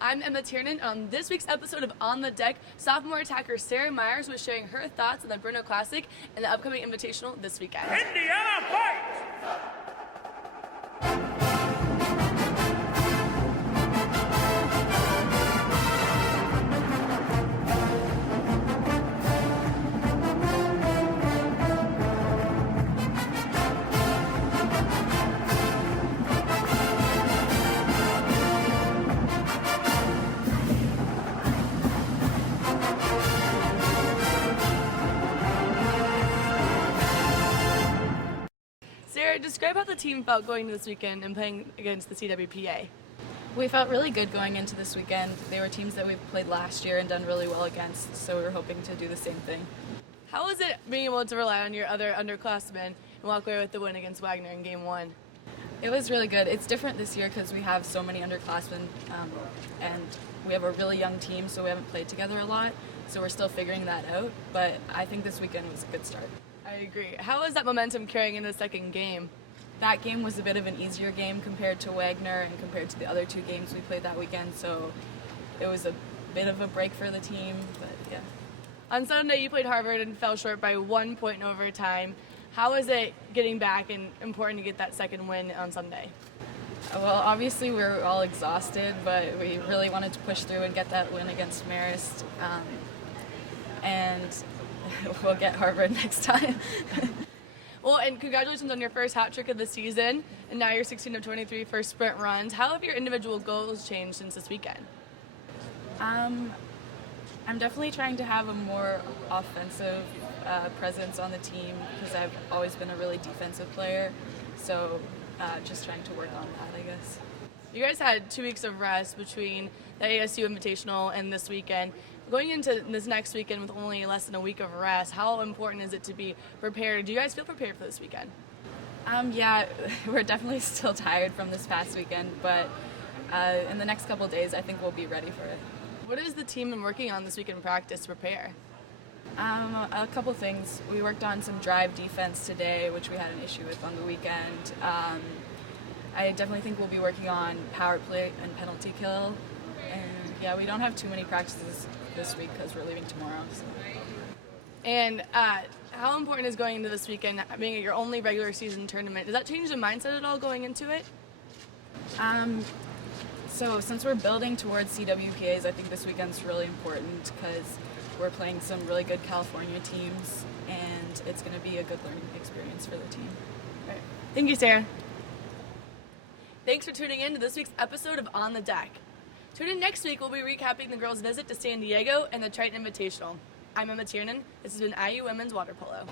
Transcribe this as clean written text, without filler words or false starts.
I'm Emma Tiernon. On this week's episode of On the Deck, sophomore attacker Sarah Myers was sharing her thoughts on the Bruno Classic and the upcoming Invitational this weekend. Indiana fight! Sarah, describe how the team felt going into this weekend and playing against the CWPA. We felt really good going into this weekend. They were teams that we've played last year and done really well against, so we were hoping to do the same thing. How was it being able to rely on your other underclassmen and walk away with the win against Wagner in Game 1? It was really good. It's different this year because we have so many underclassmen, and we have a really young team, so we haven't played together a lot, so we're still figuring that out, but I think this weekend was a good start. I agree. How is that momentum carrying into the second game? That game was a bit of an easier game compared to Wagner and compared to the other two games we played that weekend, so it was a bit of a break for the team, but yeah. On Sunday, you played Harvard and fell short by 1 point in overtime. How is it getting back and important to get that second win on Sunday? Well, obviously we were all exhausted, but we really wanted to push through and get that win against Marist, and we'll get Harvard next time. Well, and congratulations on your first hat trick of the season, and now you're 16 of 23 for sprint runs. How have your individual goals changed since this weekend? I'm definitely trying to have a more offensive presence on the team because I've always been a really defensive player, so just trying to work on that, I guess. You guys had 2 weeks of rest between the ASU Invitational and this weekend. Going into this next weekend with only less than a week of rest, how important is it to be prepared? Do you guys feel prepared for this weekend? Yeah, we're definitely still tired from this past weekend, but in the next couple of days, I think we'll be ready for it. What has the team been working on this week in practice to prepare? A couple things. We worked on some drive defense today, which we had an issue with on the weekend. I definitely think we'll be working on power play and penalty kill. And yeah, we don't have too many practices this week because we're leaving tomorrow. So. And how important is going into this weekend, being at your only regular season tournament? Does that change the mindset at all going into it? So since we're building towards CWPAs, I think this weekend's really important because we're playing some really good California teams, and it's going to be a good learning experience for the team. All right. Thank you, Sarah. Thanks for tuning in to this week's episode of On the Deck. Tune in next week. We'll be recapping the girls' visit to San Diego and the Triton Invitational. I'm Emma Tiernon. This has been IU Women's Water Polo.